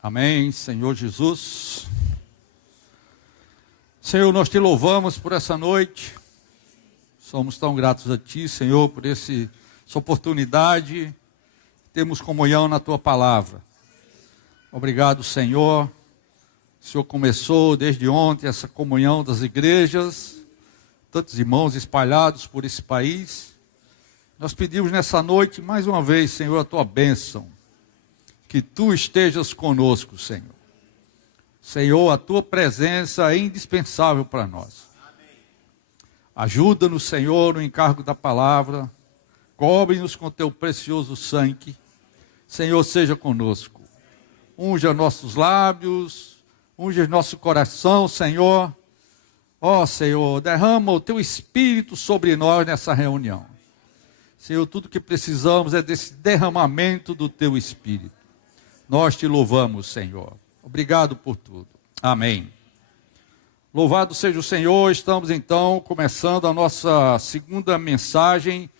Amém, Senhor Jesus. Senhor, nós te louvamos por essa noite. Somos tão gratos a Ti, Senhor, por essa oportunidade. Temos comunhão na Tua palavra. Obrigado, Senhor. O Senhor começou desde ontem essa comunhão das igrejas, tantos irmãos espalhados por esse país. Nós pedimos nessa noite, mais uma vez, Senhor, a Tua bênção. Que Tu estejas conosco, Senhor. Senhor, a Tua presença é indispensável para nós. Ajuda-nos, Senhor, no encargo da palavra. Cobre-nos com Teu precioso sangue. Senhor, seja conosco. Unja nossos lábios, unja nosso coração, Senhor. Ó, Senhor, derrama o Teu Espírito sobre nós nessa reunião. Senhor, tudo que precisamos é desse derramamento do Teu Espírito. Nós te louvamos, Senhor. Obrigado por tudo. Amém. Louvado seja o Senhor. Estamos então começando a nossa segunda mensagem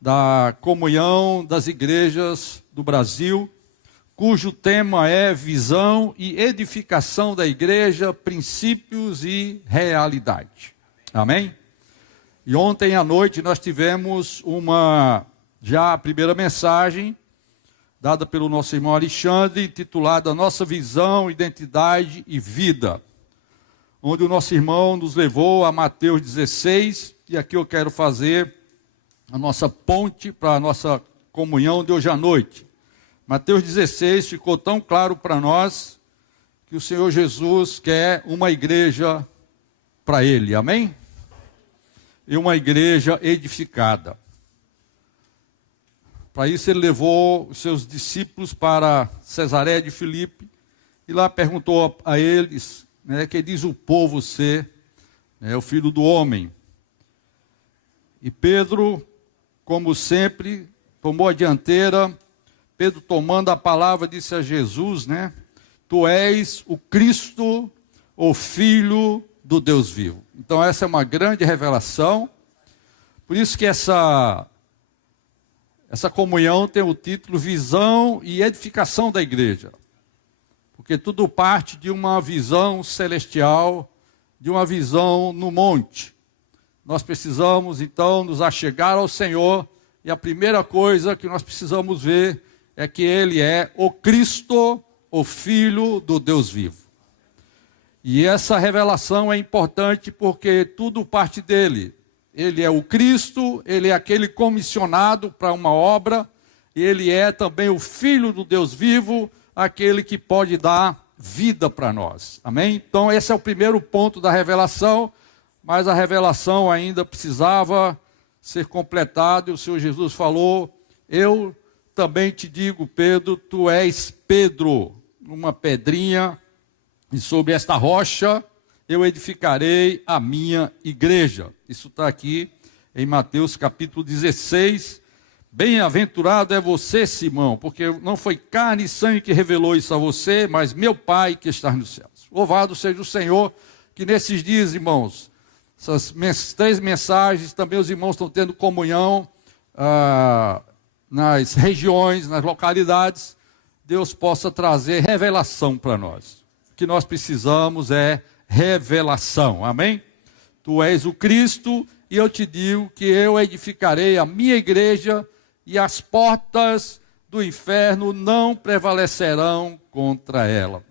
da comunhão das igrejas do Brasil, cujo tema é visão e edificação da igreja, princípios e realidade. Amém? E ontem à noite nós tivemos a primeira mensagem, dada pelo nosso irmão Alexandre, intitulada Nossa Visão, Identidade e Vida, onde o nosso irmão nos levou a Mateus 16, e aqui eu quero fazer a nossa ponte para a nossa comunhão de hoje à noite. Mateus 16 ficou tão claro para nós que o Senhor Jesus quer uma igreja para Ele, amém? E uma igreja edificada. Para isso ele levou os seus discípulos para Cesareia de Filipe e lá perguntou a eles, que diz o povo ser o Filho do Homem. E Pedro, como sempre, tomou a dianteira. Pedro, tomando a palavra, disse a Jesus, Tu és o Cristo, o Filho do Deus vivo. Então essa é uma grande revelação. Por isso que essa comunhão tem o título Visão e Edificação da Igreja. Porque tudo parte de uma visão celestial, de uma visão no monte. Nós precisamos, então, nos achegar ao Senhor. E a primeira coisa que nós precisamos ver é que Ele é o Cristo, o Filho do Deus vivo. E essa revelação é importante porque tudo parte dEle. Ele é o Cristo, Ele é aquele comissionado para uma obra, e Ele é também o Filho do Deus vivo, aquele que pode dar vida para nós. Amém? Então esse é o primeiro ponto da revelação, mas a revelação ainda precisava ser completada, e o Senhor Jesus falou, eu também te digo, Pedro, tu és Pedro, uma pedrinha, e sobre esta rocha eu edificarei a minha igreja. Isso está aqui em Mateus capítulo 16. Bem-aventurado é você, Simão, porque não foi carne e sangue que revelou isso a você, mas meu Pai que está nos céus. Louvado seja o Senhor, que nesses dias, irmãos, essas 3 mensagens, também os irmãos estão tendo comunhão nas regiões, nas localidades. Deus possa trazer revelação para nós. O que nós precisamos é revelação, amém? Tu és o Cristo, e eu te digo que eu edificarei a minha igreja, e as portas do inferno não prevalecerão contra ela.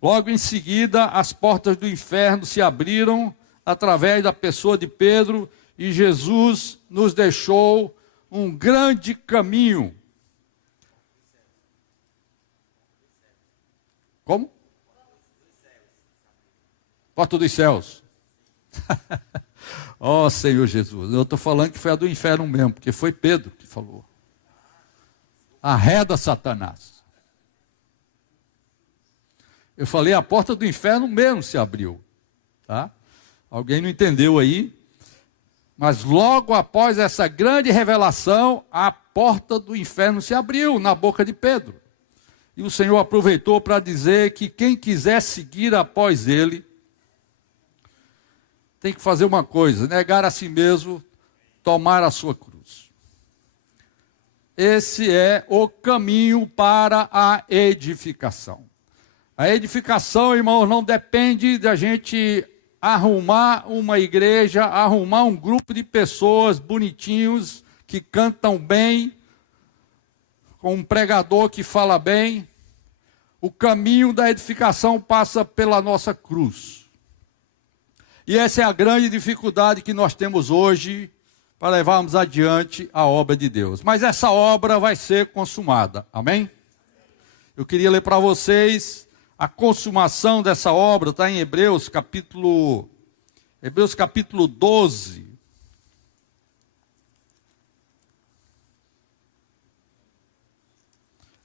Logo em seguida, as portas do inferno se abriram, através da pessoa de Pedro, e Jesus nos deixou um grande caminho. Como? Porta dos céus. Ó Senhor Jesus, eu estou falando que foi a do inferno mesmo, porque foi Pedro que falou. Arreda Satanás. Eu falei, a porta do inferno mesmo se abriu. Tá? Alguém não entendeu aí? Mas logo após essa grande revelação, a porta do inferno se abriu na boca de Pedro. E o Senhor aproveitou para dizer que quem quiser seguir após Ele, tem que fazer uma coisa, negar a si mesmo, tomar a sua cruz. Esse é o caminho para a edificação. A edificação, irmãos, não depende da gente arrumar uma igreja, arrumar um grupo de pessoas bonitinhos, que cantam bem, com um pregador que fala bem. O caminho da edificação passa pela nossa cruz. E essa é a grande dificuldade que nós temos hoje para levarmos adiante a obra de Deus. Mas essa obra vai ser consumada. Amém? Eu queria ler para vocês a consumação dessa obra, está em Hebreus capítulo 12.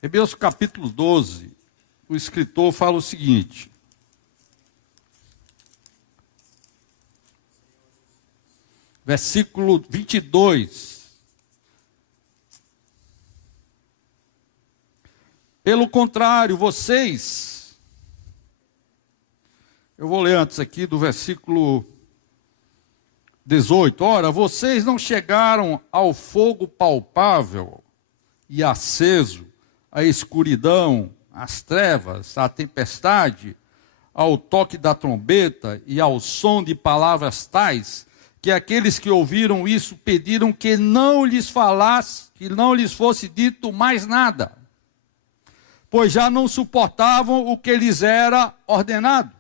Hebreus capítulo 12, o escritor fala o seguinte: versículo 22. Pelo contrário, vocês... Eu vou ler antes aqui do versículo 18. Ora, vocês não chegaram ao fogo palpável e aceso, à escuridão, às trevas, à tempestade, ao toque da trombeta e ao som de palavras tais, que aqueles que ouviram isso pediram que não lhes falasse, que não lhes fosse dito mais nada, pois já não suportavam o que lhes era ordenado.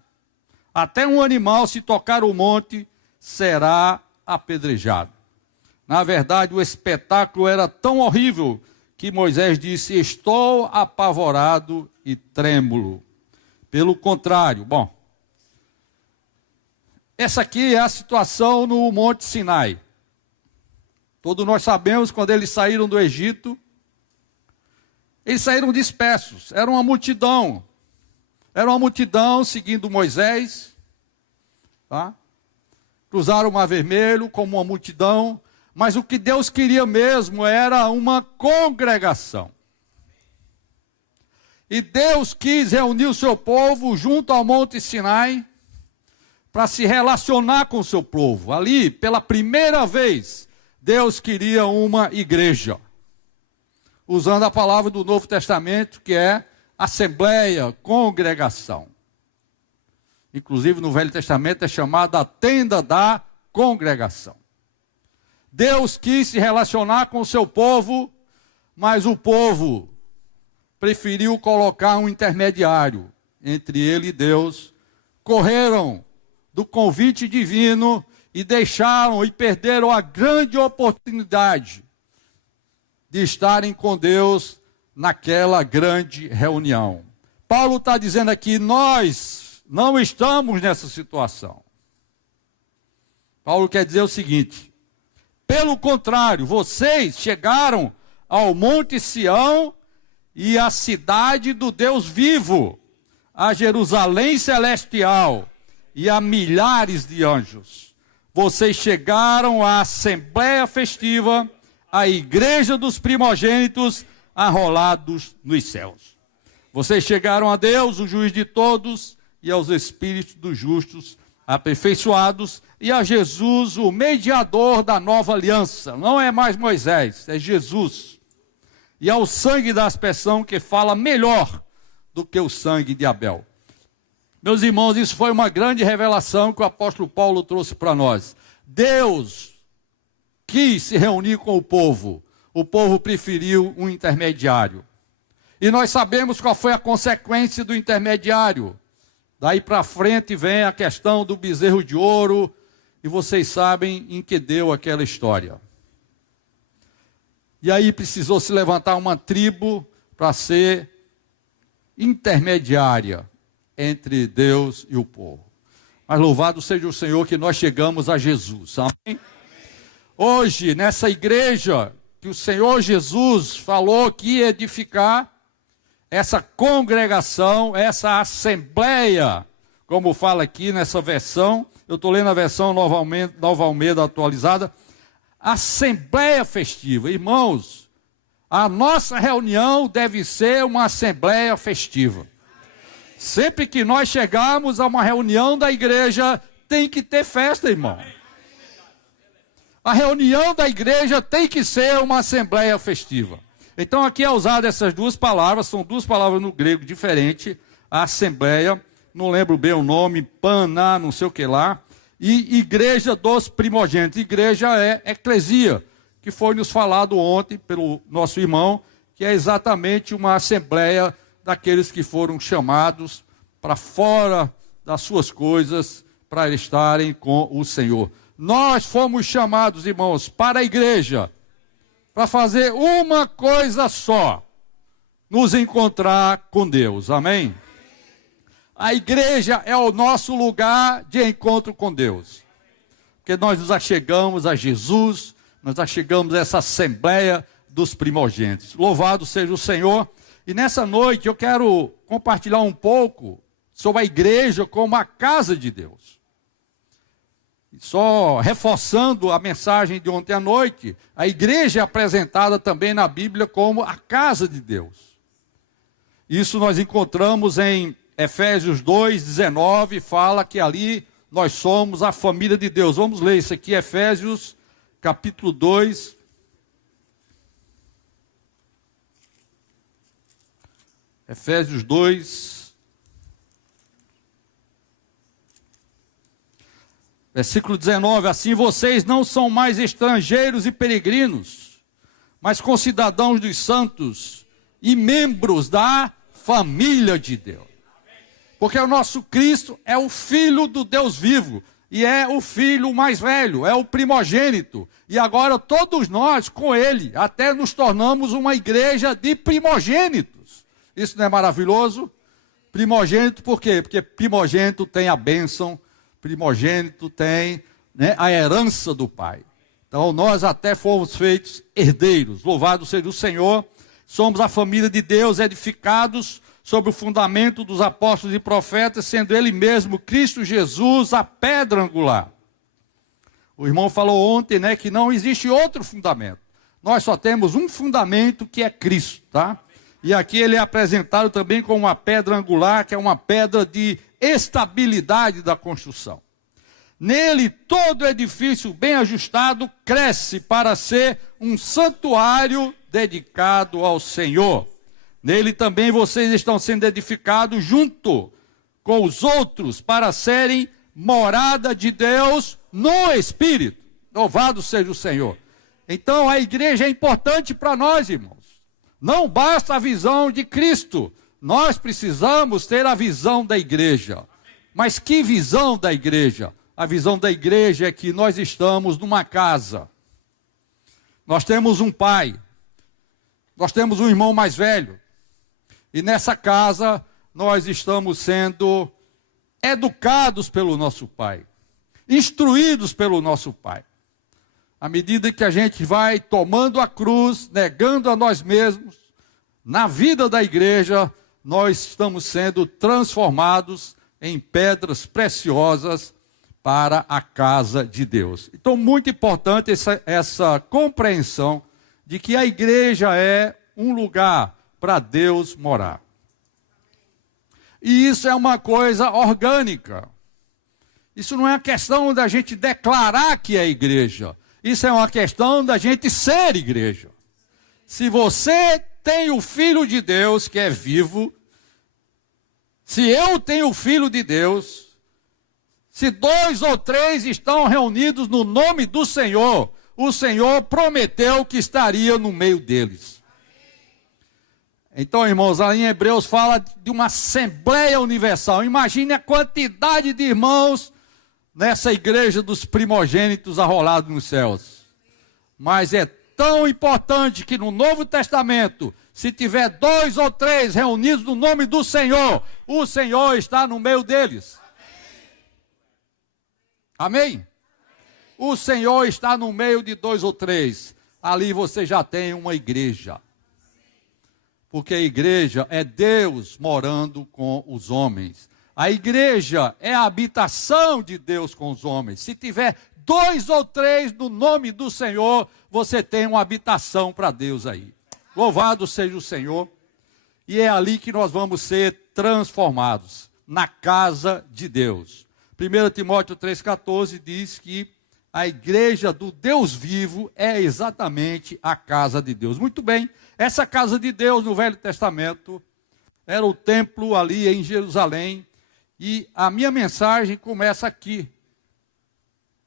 Até um animal, se tocar o monte, será apedrejado. Na verdade, o espetáculo era tão horrível que Moisés disse: estou apavorado e trêmulo. Pelo contrário, essa aqui é a situação no Monte Sinai. Todos nós sabemos, quando eles saíram do Egito, eles saíram dispersos, era uma multidão seguindo Moisés, tá? Cruzaram o Mar Vermelho como uma multidão, mas o que Deus queria mesmo era uma congregação. E Deus quis reunir o seu povo junto ao Monte Sinai, para se relacionar com o seu povo. Ali, pela primeira vez, Deus queria uma igreja. Usando a palavra do Novo Testamento, que é assembleia, congregação. Inclusive no Velho Testamento é chamada a tenda da congregação. Deus quis se relacionar com o seu povo, mas o povo preferiu colocar um intermediário entre ele e Deus. Correram do convite divino e deixaram e perderam a grande oportunidade de estarem com Deus naquela grande reunião. Paulo está dizendo aqui, nós não estamos nessa situação. Paulo quer dizer o seguinte: pelo contrário, vocês chegaram ao Monte Sião e à cidade do Deus vivo, a Jerusalém celestial e a milhares de anjos. Vocês chegaram à assembleia festiva, à igreja dos primogênitos, arrolados nos céus. Vocês chegaram a Deus, o juiz de todos, e aos espíritos dos justos aperfeiçoados, e a Jesus, o mediador da nova aliança. Não é mais Moisés, é Jesus. E ao sangue da aspersão, que fala melhor do que o sangue de Abel. Meus irmãos, isso foi uma grande revelação que o apóstolo Paulo trouxe para nós. Deus quis se reunir com o povo preferiu um intermediário. E nós sabemos qual foi a consequência do intermediário. Daí para frente vem a questão do bezerro de ouro, e vocês sabem em que deu aquela história. E aí precisou se levantar uma tribo para ser intermediária entre Deus e o povo. Mas louvado seja o Senhor que nós chegamos a Jesus. Amém? Hoje, nessa igreja que o Senhor Jesus falou que ia edificar, essa congregação, essa assembleia, como fala aqui nessa versão, eu estou lendo a versão Nova Almeida atualizada, assembleia festiva. Irmãos, a nossa reunião deve ser uma assembleia festiva. Sempre que nós chegarmos a uma reunião da igreja, tem que ter festa, irmão. A reunião da igreja tem que ser uma assembleia festiva. Então aqui é usado essas duas palavras, são duas palavras no grego diferentes, a assembleia, não lembro bem o nome, Paná, não sei o que lá, e igreja dos primogênitos. Igreja é eclesia, que foi nos falado ontem pelo nosso irmão, que é exatamente uma assembleia daqueles que foram chamados para fora das suas coisas, para estarem com o Senhor. Nós fomos chamados, irmãos, para a igreja, para fazer uma coisa só, nos encontrar com Deus, amém? A igreja é o nosso lugar de encontro com Deus, porque nós nos achegamos a Jesus, nós achegamos a essa assembleia dos primogênitos. Louvado seja o Senhor. E nessa noite eu quero compartilhar um pouco sobre a igreja como a casa de Deus. Só reforçando a mensagem de ontem à noite, a igreja é apresentada também na Bíblia como a casa de Deus. Isso nós encontramos em Efésios 2:19, fala que ali nós somos a família de Deus. Vamos ler isso aqui, Efésios capítulo 2. Efésios 2, versículo 19, assim vocês não são mais estrangeiros e peregrinos, mas concidadãos dos santos e membros da família de Deus. Porque o nosso Cristo é o Filho do Deus vivo, e é o filho mais velho, é o primogênito. E agora todos nós, com ele, até nos tornamos uma igreja de primogênitos. Isso não é maravilhoso? Primogênito por quê? Porque primogênito tem a bênção, primogênito tem, né, a herança do Pai. Então nós até fomos feitos herdeiros. Louvado seja o Senhor. Somos a família de Deus, edificados sobre o fundamento dos apóstolos e profetas, sendo Ele mesmo, Cristo Jesus, a pedra angular. O irmão falou ontem, né, que não existe outro fundamento. Nós só temos um fundamento, que é Cristo, tá? E aqui ele é apresentado também como uma pedra angular, que é uma pedra de estabilidade da construção. Nele, todo edifício bem ajustado cresce para ser um santuário dedicado ao Senhor. Nele também vocês estão sendo edificados junto com os outros para serem morada de Deus no Espírito. Louvado seja o Senhor. Então a igreja é importante para nós, irmãos. Não basta a visão de Cristo, nós precisamos ter a visão da igreja. Mas que visão da igreja? A visão da igreja é que nós estamos numa casa. Nós temos um pai, nós temos um irmão mais velho. E nessa casa nós estamos sendo educados pelo nosso pai, instruídos pelo nosso pai. À medida que a gente vai tomando a cruz, negando a nós mesmos, na vida da igreja, nós estamos sendo transformados em pedras preciosas para a casa de Deus. Então, muito importante essa compreensão de que a igreja é um lugar para Deus morar. E isso é uma coisa orgânica. Isso não é uma questão da gente declarar que é igreja. Isso é uma questão da gente ser igreja. Se você tem o Filho de Deus que é vivo, se eu tenho o Filho de Deus, se 2 ou 3 estão reunidos no nome do Senhor, o Senhor prometeu que estaria no meio deles. Então, irmãos, lá em Hebreus fala de uma Assembleia Universal. Imagine a quantidade de irmãos nessa igreja dos primogênitos arrolados nos céus. Mas é tão importante que no Novo Testamento, se tiver 2 ou 3 reunidos no nome do Senhor, o Senhor está no meio deles. Amém? O Senhor está no meio de 2 ou 3. Ali você já tem uma igreja. Porque a igreja é Deus morando com os homens. A igreja é a habitação de Deus com os homens. Se tiver 2 ou 3 no nome do Senhor, você tem uma habitação para Deus aí. Louvado seja o Senhor. E é ali que nós vamos ser transformados, na casa de Deus. 1 Timóteo 3,14 diz que a igreja do Deus vivo é exatamente a casa de Deus. Muito bem, essa casa de Deus no Velho Testamento era o templo ali em Jerusalém, e a minha mensagem começa aqui.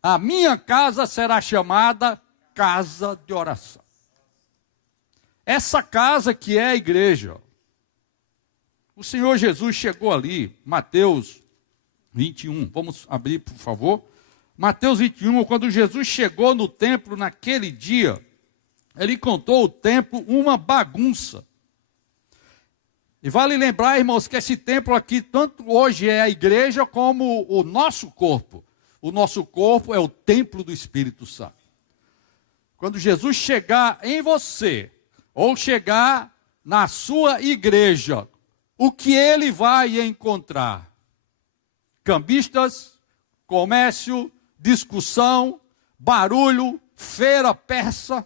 A minha casa será chamada casa de oração. Essa casa que é a igreja. O Senhor Jesus chegou ali, Mateus 21, vamos abrir por favor. Mateus 21, quando Jesus chegou no templo naquele dia, ele encontrou o templo uma bagunça. E vale lembrar, irmãos, que esse templo aqui, tanto hoje é a igreja como o nosso corpo. O nosso corpo é o templo do Espírito Santo. Quando Jesus chegar em você, ou chegar na sua igreja, o que ele vai encontrar? Cambistas, comércio, discussão, barulho, feira persa.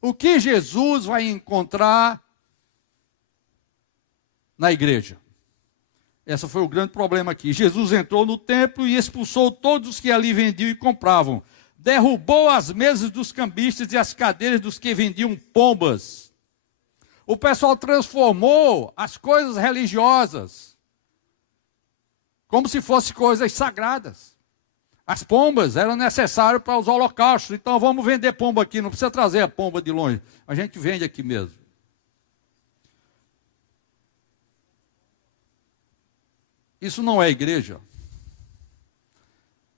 O que Jesus vai encontrar na igreja? Esse foi o grande problema aqui. Jesus entrou no templo e expulsou todos os que ali vendiam e compravam. Derrubou as mesas dos cambistas e as cadeiras dos que vendiam pombas. O pessoal transformou as coisas religiosas como se fossem coisas sagradas. As pombas eram necessárias para os holocaustos. Então vamos vender pomba aqui, não precisa trazer a pomba de longe. A gente vende aqui mesmo. Isso não é igreja.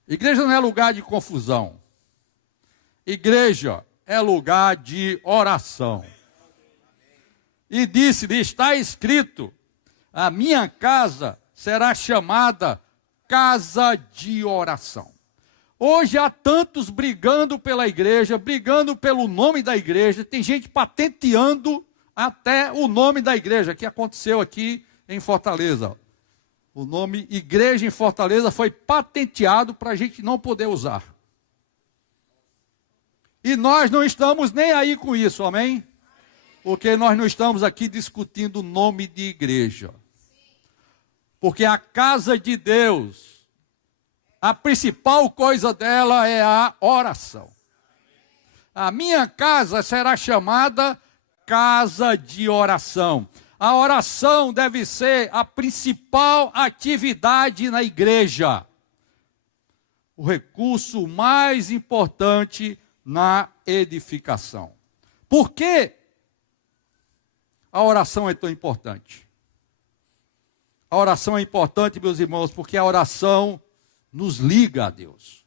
Igreja não é lugar de confusão. Igreja é lugar de oração. E disse-lhe, está escrito, a minha casa será chamada casa de oração. Hoje há tantos brigando pela igreja, brigando pelo nome da igreja, tem gente patenteando até o nome da igreja, que aconteceu aqui em Fortaleza. O nome Igreja em Fortaleza foi patenteado para a gente não poder usar. E nós não estamos nem aí com isso, amém? Porque nós não estamos aqui discutindo o nome de igreja. Porque a casa de Deus, a principal coisa dela é a oração. A minha casa será chamada casa de oração. A oração deve ser a principal atividade na igreja. O recurso mais importante na edificação. Por que a oração é tão importante? A oração é importante, meus irmãos, porque a oração nos liga a Deus.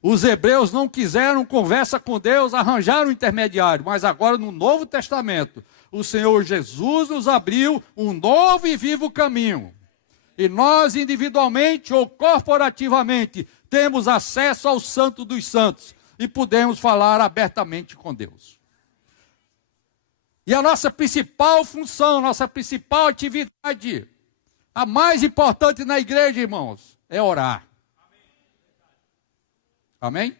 Os hebreus não quiseram conversa com Deus, arranjaram um intermediário, mas agora no Novo Testamento, o Senhor Jesus nos abriu um novo e vivo caminho. E nós individualmente ou corporativamente temos acesso ao Santo dos Santos e podemos falar abertamente com Deus. E a nossa principal função, nossa principal atividade, a mais importante na igreja, irmãos, é orar. Amém?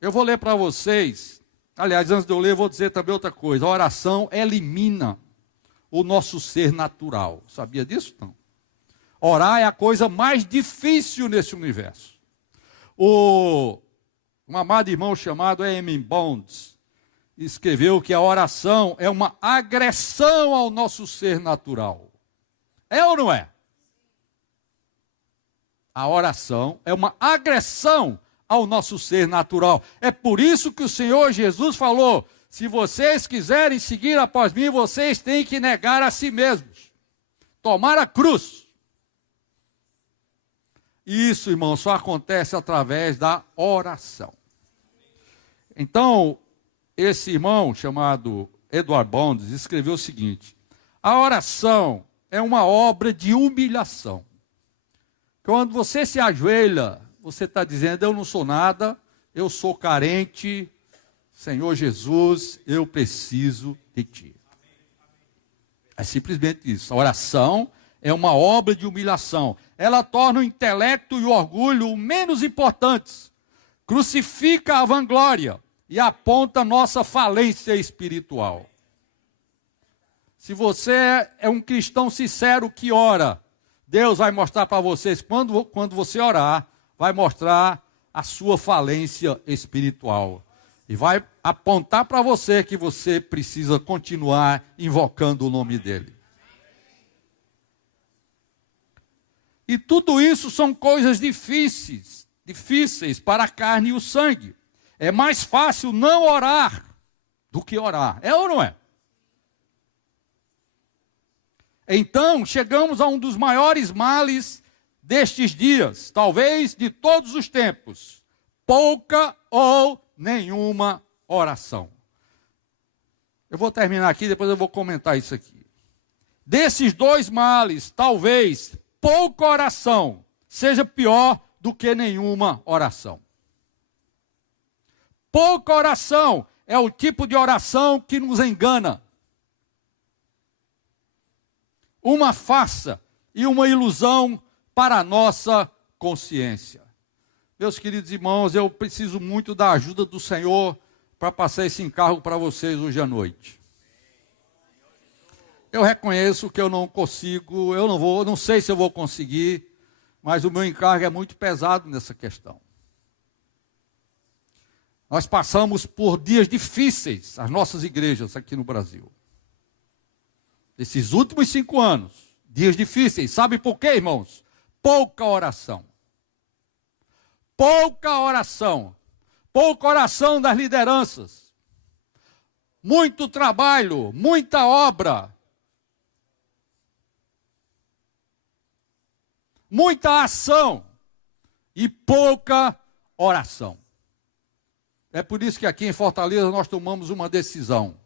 Eu vou ler para vocês, aliás, antes de eu ler, eu vou dizer também outra coisa. A oração elimina o nosso ser natural. Sabia disso? Não. Orar é a coisa mais difícil nesse universo. Um amado irmão chamado E.M. Bounds escreveu que a oração é uma agressão ao nosso ser natural. É ou não é? A oração é uma agressão ao nosso ser natural. É por isso que o Senhor Jesus falou, se vocês quiserem seguir após mim, vocês têm que negar a si mesmos. Tomar a cruz. Isso, irmão, só acontece através da oração. Então, esse irmão chamado Edward Bounds escreveu o seguinte: a oração é uma obra de humilhação. Quando você se ajoelha, você está dizendo, eu não sou nada, eu sou carente, Senhor Jesus, eu preciso de Ti. É simplesmente isso. A oração é uma obra de humilhação. Ela torna o intelecto e o orgulho o menos importantes. Crucifica a vanglória e aponta a nossa falência espiritual. Se você é um cristão sincero que ora, Deus vai mostrar para vocês, quando você orar, vai mostrar a sua falência espiritual. E vai apontar para você que você precisa continuar invocando o nome dele. E tudo isso são coisas difíceis para a carne e o sangue. É mais fácil não orar do que orar. É ou não é? Então, chegamos a um dos maiores males destes dias, talvez de todos os tempos. Pouca ou nenhuma oração. Eu vou terminar aqui, depois eu vou comentar isso aqui. Desses dois males, talvez pouca oração seja pior do que nenhuma oração. Pouca oração é o tipo de oração que nos engana. Uma farsa e uma ilusão para a nossa consciência. Meus queridos irmãos, eu preciso muito da ajuda do Senhor para passar esse encargo para vocês hoje à noite. Eu reconheço que eu não consigo, eu não sei se eu vou conseguir, mas o meu encargo é muito pesado nessa questão. Nós passamos por dias difíceis, as nossas igrejas aqui no Brasil. Esses últimos 5 anos, dias difíceis. Sabe por quê, irmãos? Pouca oração. Pouca oração. Pouca oração das lideranças. Muito trabalho, muita obra. Muita ação e pouca oração. É por isso que aqui em Fortaleza nós tomamos uma decisão.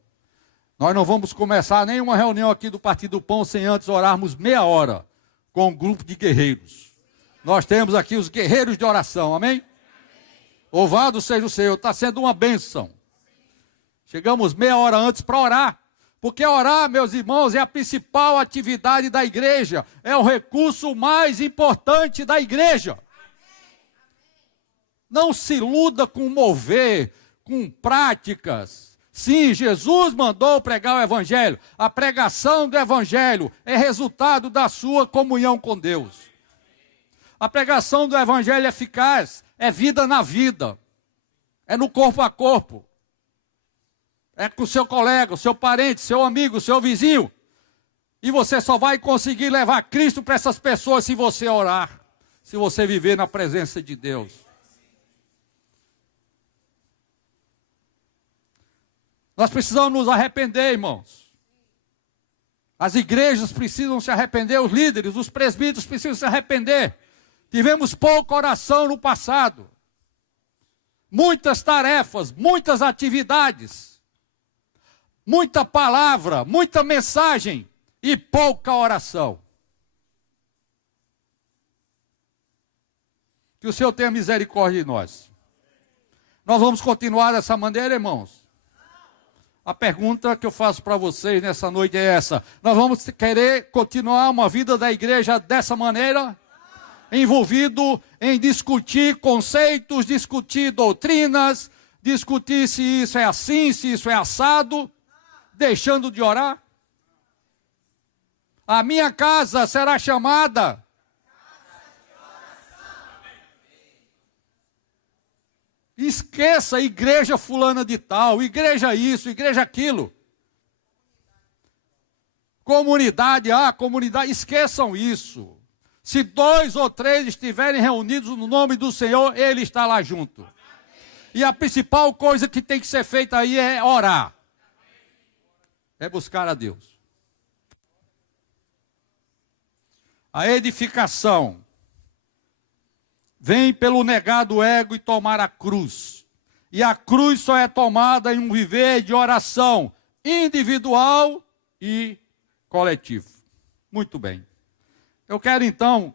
Nós não vamos começar nenhuma reunião aqui do Partido do Pão sem antes orarmos meia hora com um grupo de guerreiros. Nós temos aqui os guerreiros de oração, amém? Louvado seja o Senhor, está sendo uma bênção. Chegamos meia hora antes para orar. Porque orar, meus irmãos, é a principal atividade da igreja. É o recurso mais importante da igreja. Não se iluda com mover, com práticas. Sim, Jesus mandou pregar o evangelho. A pregação do evangelho é resultado da sua comunhão com Deus. A pregação do evangelho é eficaz, é vida na vida. É no corpo a corpo. É com o seu colega, o seu parente, seu amigo, seu vizinho. E você só vai conseguir levar Cristo para essas pessoas se você orar. Se você viver na presença de Deus. Nós precisamos nos arrepender, irmãos. As igrejas precisam se arrepender, os líderes, os presbíteros precisam se arrepender. Tivemos pouca oração no passado. Muitas tarefas, muitas atividades. Muita palavra, muita mensagem e pouca oração. Que o Senhor tenha misericórdia de nós. Nós vamos continuar dessa maneira, irmãos? A pergunta que eu faço para vocês nessa noite é essa. Nós vamos querer continuar uma vida da igreja dessa maneira? Envolvido em discutir conceitos, discutir doutrinas, discutir se isso é assim, se isso é assado, deixando de orar? A minha casa será chamada esqueça igreja fulana de tal, igreja isso, igreja aquilo. Comunidade, comunidade, esqueçam isso. Se 2 ou 3 estiverem reunidos no nome do Senhor, Ele está lá junto. E a principal coisa que tem que ser feita aí é orar. É buscar a Deus. A edificação vem pelo negar do ego e tomar a cruz. E a cruz só é tomada em um viver de oração individual e coletivo. Muito bem. Eu quero então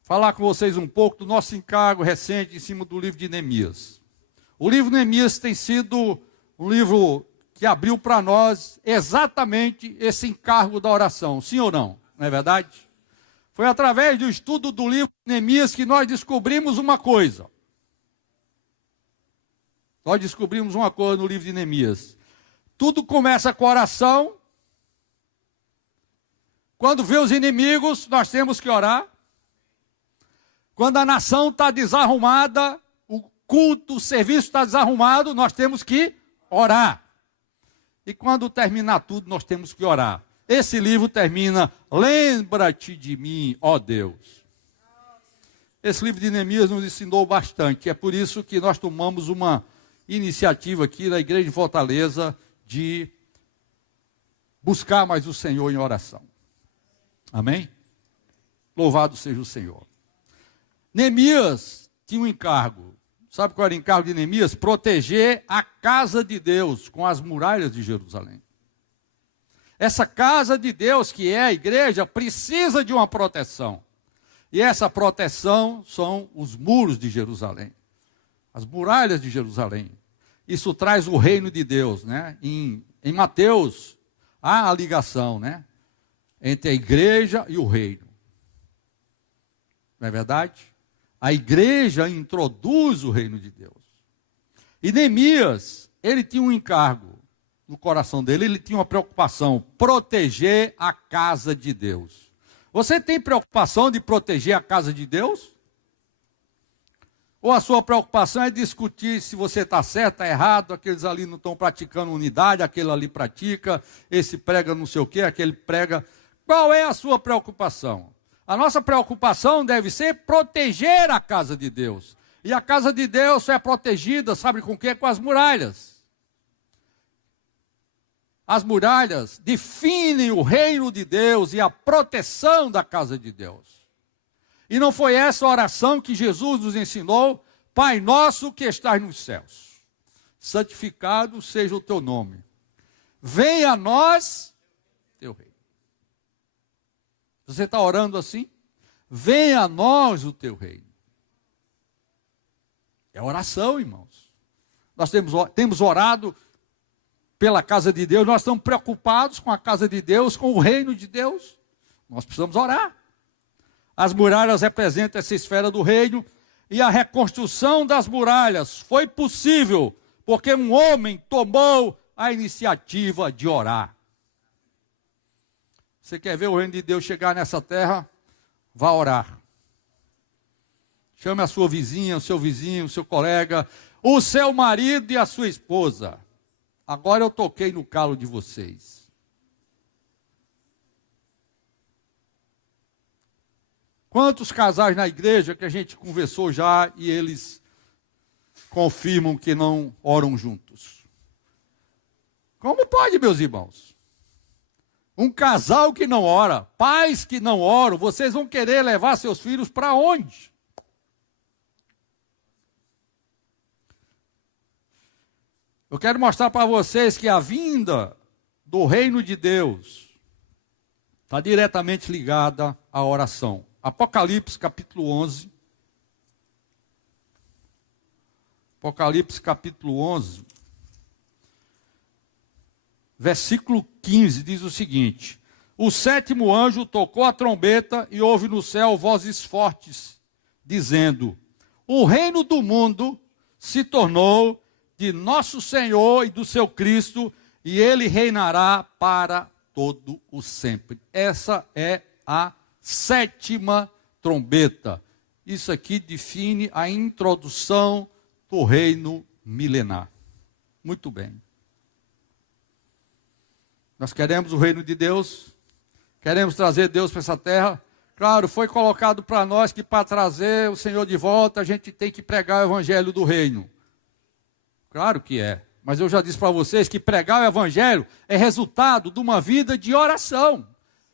falar com vocês um pouco do nosso encargo recente em cima do livro de Neemias. O livro de Neemias tem sido um livro que abriu para nós exatamente esse encargo da oração, sim ou não? Não é verdade? Foi através do estudo do livro de Neemias que nós descobrimos uma coisa. Nós descobrimos uma coisa no livro de Neemias. Tudo começa com oração. Quando vê os inimigos, nós temos que orar. Quando a nação está desarrumada, culto, o serviço está desarrumado, nós temos que orar. E quando terminar tudo, nós temos que orar. Esse livro termina, lembra-te de mim, ó Deus. Esse livro de Neemias nos ensinou bastante. É por isso que nós tomamos uma iniciativa aqui na Igreja de Fortaleza de buscar mais o Senhor em oração. Amém? Louvado seja o Senhor. Neemias tinha um encargo. Sabe qual era o encargo de Neemias? Proteger a casa de Deus com as muralhas de Jerusalém. Essa casa de Deus, que é a igreja, precisa de uma proteção. E essa proteção são os muros de Jerusalém. As muralhas de Jerusalém. Isso traz o reino de Deus, né? Em Mateus, há a ligação, né? Entre a igreja e o reino. Não é verdade? A igreja introduz o reino de Deus. E Neemias, ele tinha um encargo no coração dele, ele tinha uma preocupação, proteger a casa de Deus. Você tem preocupação de proteger a casa de Deus? Ou a sua preocupação é discutir se você está certo, está errado, aqueles ali não estão praticando unidade, aquele ali pratica, esse prega não sei o quê, aquele prega. Qual é a sua preocupação? A nossa preocupação deve ser proteger a casa de Deus. E a casa de Deus é protegida, sabe com o quê? Com as muralhas. As muralhas definem o reino de Deus e a proteção da casa de Deus. E não foi essa a oração que Jesus nos ensinou? Pai nosso que estás nos céus, santificado seja o teu nome. Venha a nós teu reino. Você está orando assim? Venha a nós o teu reino. É oração, irmãos. Nós temos orado pela casa de Deus, nós estamos preocupados com a casa de Deus, com o reino de Deus. Nós precisamos orar. As muralhas representam essa esfera do reino, e a reconstrução das muralhas foi possível, porque um homem tomou a iniciativa de orar. Você quer ver o reino de Deus chegar nessa terra? Vá orar. Chame a sua vizinha, o seu vizinho, o seu colega, o seu marido e a sua esposa. Agora eu toquei no calo de vocês. Quantos casais na igreja que a gente conversou já e eles confirmam que não oram juntos? Como pode, meus irmãos? Um casal que não ora, pais que não oram, vocês vão querer levar seus filhos para onde? Eu quero mostrar para vocês que a vinda do reino de Deus está diretamente ligada à oração. Apocalipse capítulo 11. Apocalipse capítulo 11. Versículo 15 diz o seguinte: o sétimo anjo tocou a trombeta e houve no céu vozes fortes, dizendo: o reino do mundo se tornou de nosso Senhor e do seu Cristo, e ele reinará para todo o sempre. Essa é a sétima trombeta. Isso aqui define a introdução do reino milenar. Muito bem. Nós queremos o reino de Deus, queremos trazer Deus para essa terra. Claro, foi colocado para nós que para trazer o Senhor de volta, a gente tem que pregar o evangelho do reino. Claro que é, mas eu já disse para vocês que pregar o evangelho é resultado de uma vida de oração.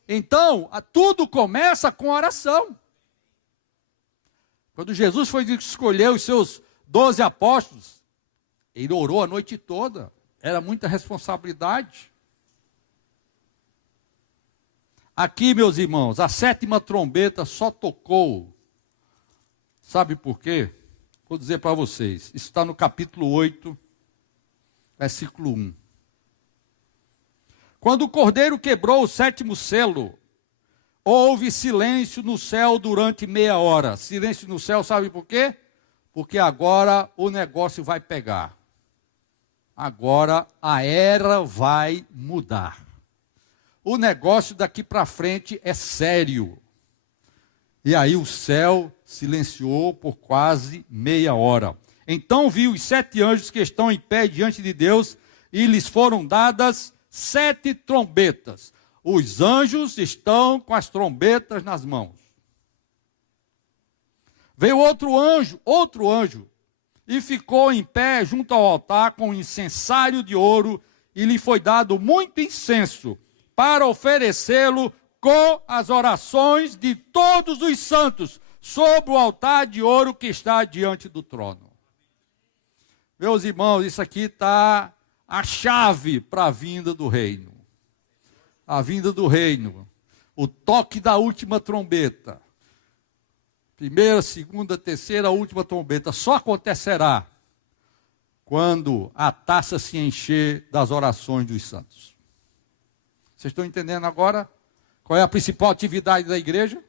Então, tudo começa com oração. Quando Jesus foi escolher os seus 12 apóstolos, ele orou a noite toda, era muita responsabilidade. Aqui, meus irmãos, a sétima trombeta só tocou. Sabe por quê? Vou dizer para vocês. Isso está no capítulo 8, versículo 1. Quando o cordeiro quebrou o sétimo selo, houve silêncio no céu durante meia hora. Silêncio no céu, sabe por quê? Porque agora o negócio vai pegar. Agora a era vai mudar. O negócio daqui para frente é sério. E aí o céu silenciou por quase meia hora. Então vi os 7 anjos que estão em pé diante de Deus, e lhes foram dadas 7 trombetas. Os anjos estão com as trombetas nas mãos. Veio outro anjo, e ficou em pé junto ao altar com um incensário de ouro, e lhe foi dado muito incenso, para oferecê-lo com as orações de todos os santos, sobre o altar de ouro que está diante do trono. Meus irmãos, isso aqui está a chave para a vinda do reino. A vinda do reino. O toque da última trombeta. Primeira, segunda, terceira, última trombeta. Só acontecerá quando a taça se encher das orações dos santos. Vocês estão entendendo agora qual é a principal atividade da igreja?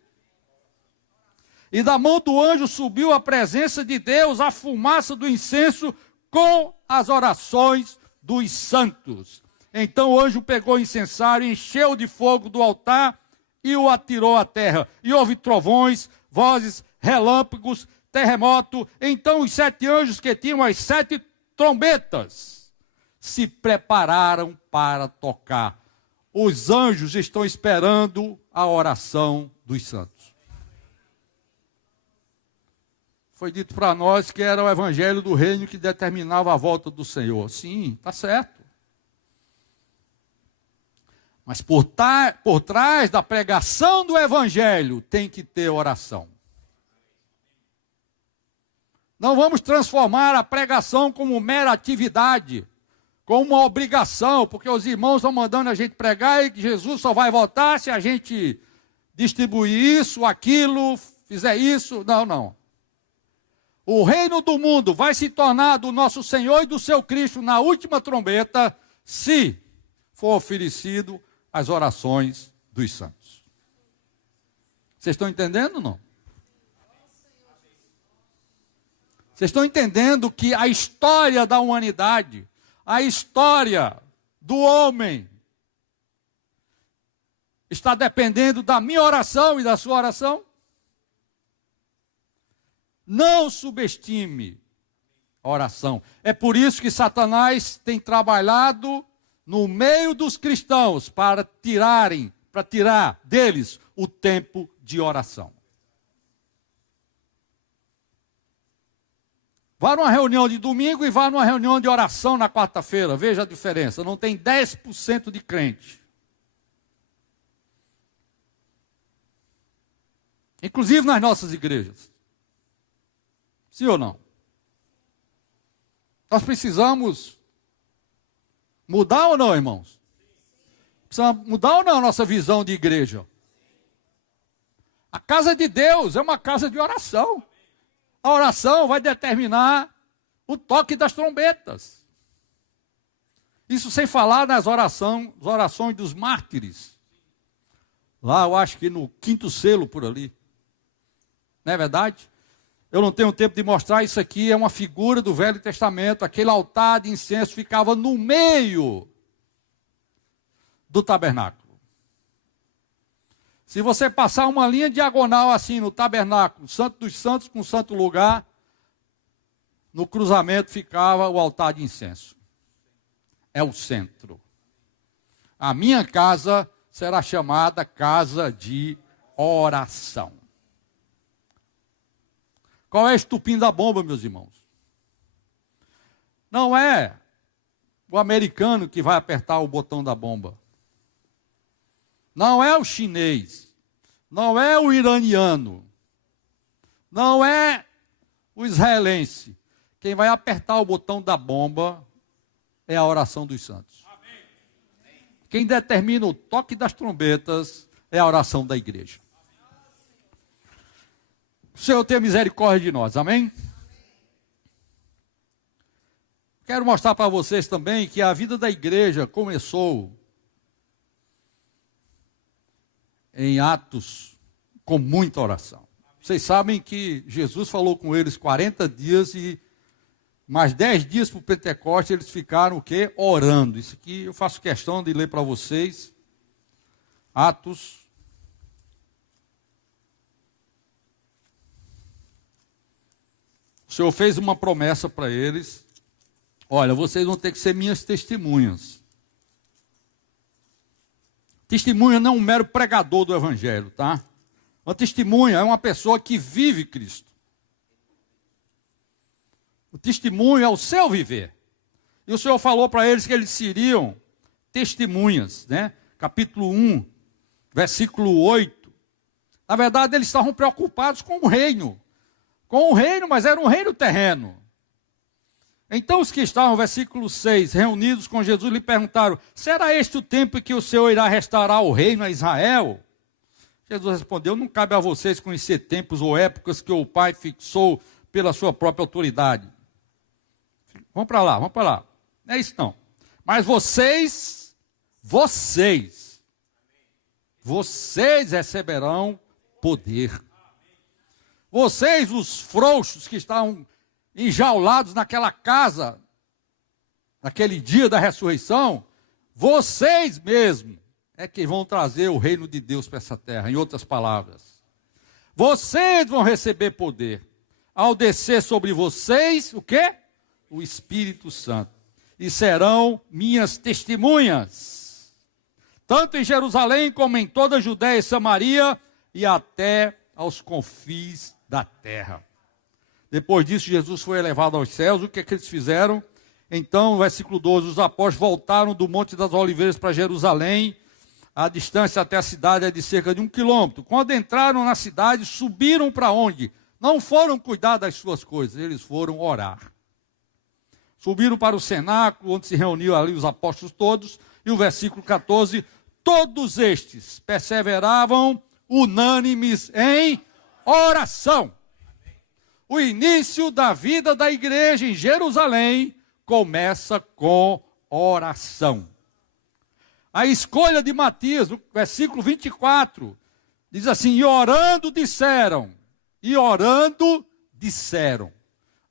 E da mão do anjo subiu à presença de Deus a fumaça do incenso com as orações dos santos. Então o anjo pegou o incensário, encheu de fogo do altar e o atirou à terra. E houve trovões, vozes, relâmpagos, terremoto. Então os 7 anjos que tinham as 7 trombetas se prepararam para tocar. Os anjos estão esperando a oração dos santos. Foi dito para nós que era o evangelho do reino que determinava a volta do Senhor. Sim, está certo. Mas por trás da pregação do evangelho tem que ter oração. Não vamos transformar a pregação como mera atividade, como uma obrigação, porque os irmãos estão mandando a gente pregar e que Jesus só vai voltar se a gente distribuir isso, aquilo, fizer isso. Não, não. O reino do mundo vai se tornar do nosso Senhor e do seu Cristo na última trombeta, se for oferecido as orações dos santos. Vocês estão entendendo ou não? Vocês estão entendendo que a história da humanidade, a história do homem, está dependendo da minha oração e da sua oração? Não subestime a oração. É por isso que Satanás tem trabalhado no meio dos cristãos para tirar deles o tempo de oração. Vá numa reunião de domingo e vá numa reunião de oração na quarta-feira. Veja a diferença. Não tem 10% de crente. Inclusive nas nossas igrejas. Sim ou não? Nós precisamos mudar ou não, irmãos? Precisamos mudar ou não a nossa visão de igreja? A casa de Deus é uma casa de oração. A oração vai determinar o toque das trombetas. Isso sem falar nas orações dos mártires. Lá, eu acho que no 5º selo por ali. Não é verdade? Eu não tenho tempo de mostrar, isso aqui é uma figura do Velho Testamento. Aquele altar de incenso ficava no meio do tabernáculo. Se você passar uma linha diagonal assim no tabernáculo, Santo dos Santos com o Santo Lugar, no cruzamento ficava o altar de incenso. É o centro. A minha casa será chamada casa de oração. Qual é o estupim da bomba, meus irmãos? Não é o americano que vai apertar o botão da bomba. Não é o chinês. Não é o iraniano. Não é o israelense. Quem vai apertar o botão da bomba é a oração dos santos. Quem determina o toque das trombetas é a oração da igreja. O Senhor tenha misericórdia de nós, amém? Quero mostrar para vocês também que a vida da igreja começou em Atos com muita oração. Vocês sabem que Jesus falou com eles 40 dias e mais 10 dias para o Pentecostes eles ficaram o quê? Orando. Isso aqui eu faço questão de ler para vocês. Atos. Senhor fez uma promessa para eles. Olha, vocês vão ter que ser minhas testemunhas. Testemunha não é um mero pregador do Evangelho, tá? Uma testemunha é uma pessoa que vive Cristo. O testemunho é o seu viver. E o Senhor falou para eles que eles seriam testemunhas, né? Capítulo 1, versículo 8. Na verdade, eles estavam preocupados com o reino. Com o reino, mas era um reino terreno. Então os que estavam, versículo 6, reunidos com Jesus, lhe perguntaram: será este o tempo em que o Senhor irá restaurar o reino a Israel? Jesus respondeu: não cabe a vocês conhecer tempos ou épocas que o Pai fixou pela sua própria autoridade. Vamos para lá, vamos para lá. Não é isso não. Mas vocês receberão poder. Vocês, os frouxos que estavam enjaulados naquela casa, naquele dia da ressurreição, vocês mesmos é que vão trazer o reino de Deus para essa terra. Em outras palavras, vocês vão receber poder ao descer sobre vocês, o quê? O Espírito Santo. E serão minhas testemunhas, tanto em Jerusalém como em toda a Judéia e Samaria e até aos confins da terra. Depois disso, Jesus foi elevado aos céus. O que é que eles fizeram? Então, no versículo 12, os apóstolos voltaram do Monte das Oliveiras para Jerusalém. A distância até a cidade é de cerca de 1 quilômetro. Quando entraram na cidade, subiram para onde? Não foram cuidar das suas coisas, eles foram orar. Subiram para o cenáculo, onde se reuniam ali os apóstolos todos. E o versículo 14, todos estes perseveravam unânimes em oração. O início da vida da igreja em Jerusalém começa com oração. A escolha de Matias, no versículo 24, diz assim: e orando disseram.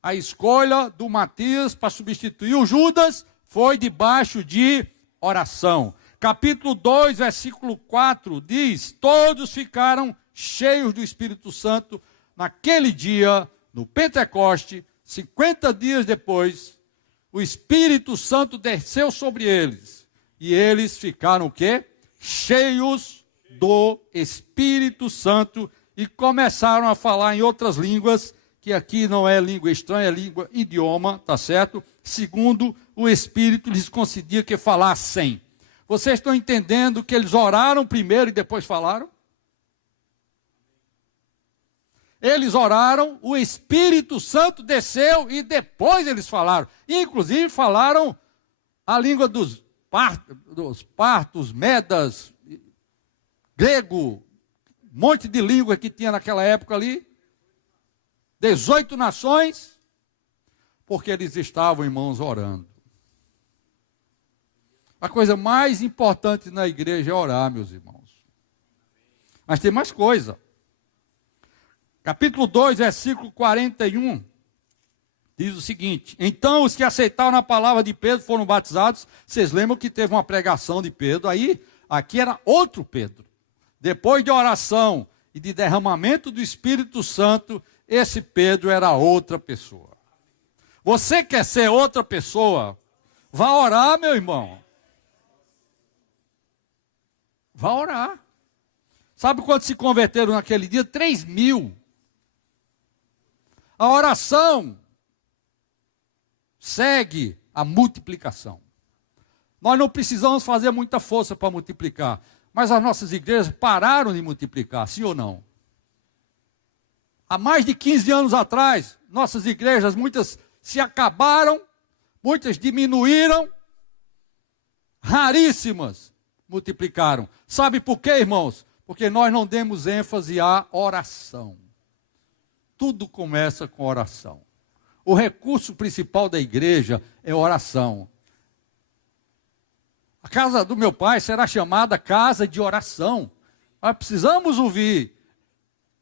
A escolha do Matias para substituir o Judas foi debaixo de oração. Capítulo 2, versículo 4 diz: todos ficaram cheios do Espírito Santo naquele dia, no Pentecoste. 50 dias depois, o Espírito Santo desceu sobre eles. E eles ficaram o quê? Cheios do Espírito Santo e começaram a falar em outras línguas, que aqui não é língua estranha, é língua, idioma, tá certo? Segundo o Espírito lhes concedia que falassem. Vocês estão entendendo que eles oraram primeiro e depois falaram? Eles oraram, o Espírito Santo desceu e depois eles falaram. Inclusive falaram a língua dos partos, medas, grego, um monte de língua que tinha naquela época ali. 18 nações, porque eles estavam, irmãos, orando. A coisa mais importante na igreja é orar, meus irmãos. Mas tem mais coisa. Capítulo 2, versículo 41, diz o seguinte: então os que aceitaram a palavra de Pedro foram batizados. Vocês lembram que teve uma pregação de Pedro, aqui era outro Pedro. Depois de oração e de derramamento do Espírito Santo, esse Pedro era outra pessoa. Você quer ser outra pessoa? Vá orar, meu irmão. Vá orar. Sabe quantos se converteram naquele dia? 3.000. A oração segue a multiplicação. Nós não precisamos fazer muita força para multiplicar, mas as nossas igrejas pararam de multiplicar, sim ou não? Há mais de 15 anos atrás, nossas igrejas, muitas se acabaram, muitas diminuíram, raríssimas multiplicaram. Sabe por quê, irmãos? Porque nós não demos ênfase à oração. Tudo começa com oração. O recurso principal da igreja é oração. A casa do meu pai será chamada casa de oração. Nós precisamos ouvir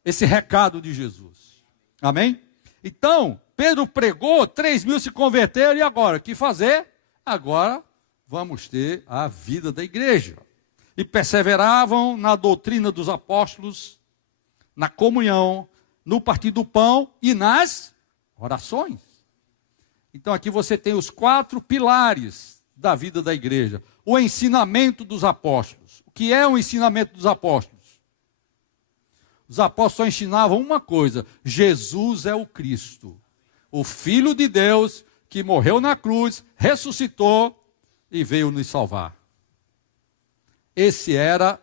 esse recado de Jesus. Amém? Então, Pedro pregou, 3.000 se converteram, e agora? O que fazer? Agora vamos ter a vida da igreja. E perseveravam na doutrina dos apóstolos, na comunhão, no partir do pão e nas Orações. Então aqui você tem os 4 pilares da vida da igreja. O ensinamento dos apóstolos. O que é o ensinamento dos apóstolos? Os apóstolos só ensinavam uma coisa: Jesus é o Cristo, o Filho de Deus, que morreu na cruz, ressuscitou e veio nos salvar.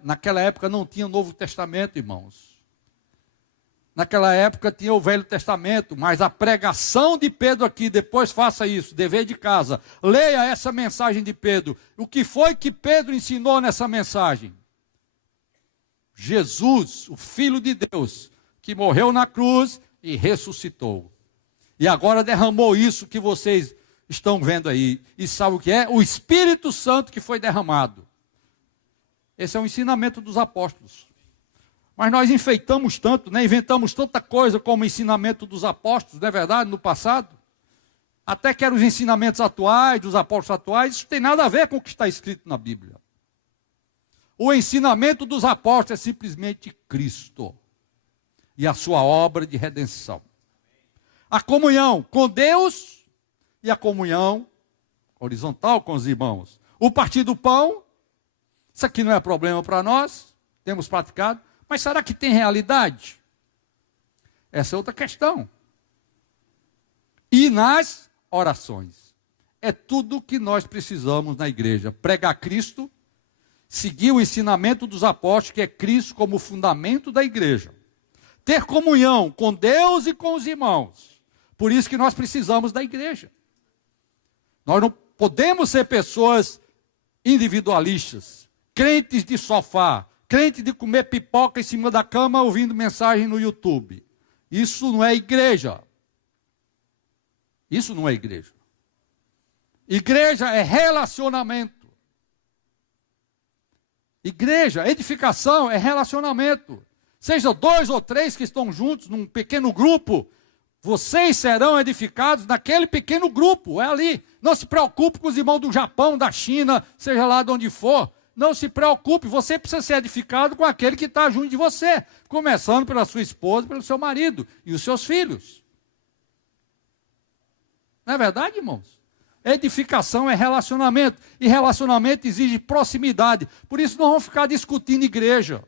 Naquela época não tinha Novo Testamento, irmãos. Naquela época tinha o Velho Testamento, mas a pregação de Pedro aqui, depois faça isso, dever de casa, leia essa mensagem de Pedro. O que foi que Pedro ensinou nessa mensagem? Jesus, o Filho de Deus, que morreu na cruz e ressuscitou. E agora derramou isso que vocês estão vendo aí. E sabe o que é? O Espírito Santo que foi derramado. Esse é o ensinamento dos apóstolos. Mas nós enfeitamos tanto, né? Inventamos tanta coisa como o ensinamento dos apóstolos, não é verdade? No passado. Até que eram os ensinamentos atuais, dos apóstolos atuais, isso tem nada a ver com o que está escrito na Bíblia. O ensinamento dos apóstolos é simplesmente Cristo e a sua obra de redenção. A comunhão com Deus e a comunhão horizontal com os irmãos. O partir do pão, isso aqui não é problema para nós, temos praticado, mas será que tem realidade? Essa é outra questão. E nas orações. É tudo o que nós precisamos na igreja. Pregar Cristo, seguir o ensinamento dos apóstolos, que é Cristo como fundamento da igreja. Ter comunhão com Deus e com os irmãos. Por isso que nós precisamos da igreja. Nós não podemos ser pessoas individualistas, crentes de sofá, crente de comer pipoca em cima da cama ouvindo mensagem no YouTube. Isso não é igreja. Isso não é igreja. Igreja é relacionamento. Igreja, edificação é relacionamento. Seja 2 ou 3 que estão juntos num pequeno grupo, vocês serão edificados naquele pequeno grupo, é ali. Não se preocupe com os irmãos do Japão, da China, seja lá de onde for. Não se preocupe, você precisa ser edificado com aquele que está junto de você. Começando pela sua esposa, pelo seu marido e os seus filhos. Não é verdade, irmãos? Edificação é relacionamento. E relacionamento exige proximidade. Por isso não vamos ficar discutindo igreja.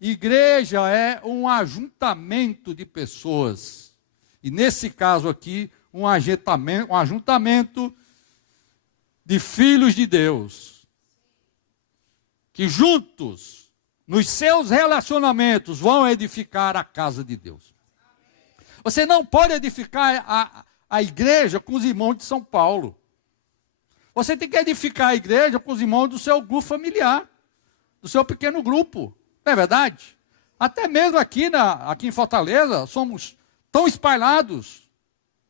Igreja é um ajuntamento de pessoas. E nesse caso aqui, um ajuntamento de filhos de Deus. Que juntos, nos seus relacionamentos, vão edificar a casa de Deus. Você não pode edificar a igreja com os irmãos de São Paulo. Você tem que edificar a igreja com os irmãos do seu grupo familiar, do seu pequeno grupo. Não é verdade? Até mesmo aqui em Fortaleza, somos tão espalhados,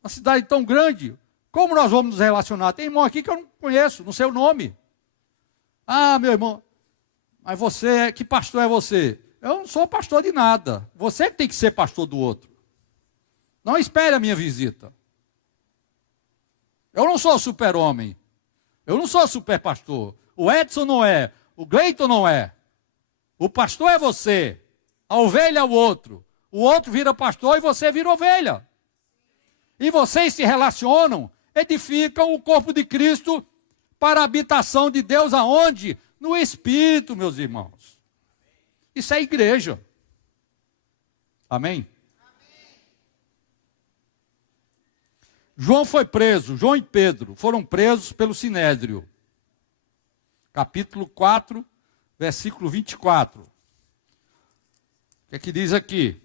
uma cidade tão grande. Como nós vamos nos relacionar? Tem irmão aqui que eu não conheço, não sei o nome. Ah, meu irmão, mas você, que pastor é você? Eu não sou pastor de nada. Você tem que ser pastor do outro. Não espere a minha visita. Eu não sou super-homem. Eu não sou super-pastor. O Edson não é. O Gleiton não é. O pastor é você. A ovelha é o outro. O outro vira pastor e você vira ovelha. E vocês se relacionam, edificam o corpo de Cristo para a habitação de Deus aonde? No Espírito, meus irmãos. Isso é igreja. Amém? João foi preso, João e Pedro foram presos pelo Sinédrio. Capítulo 4, versículo 24. O que é que diz aqui?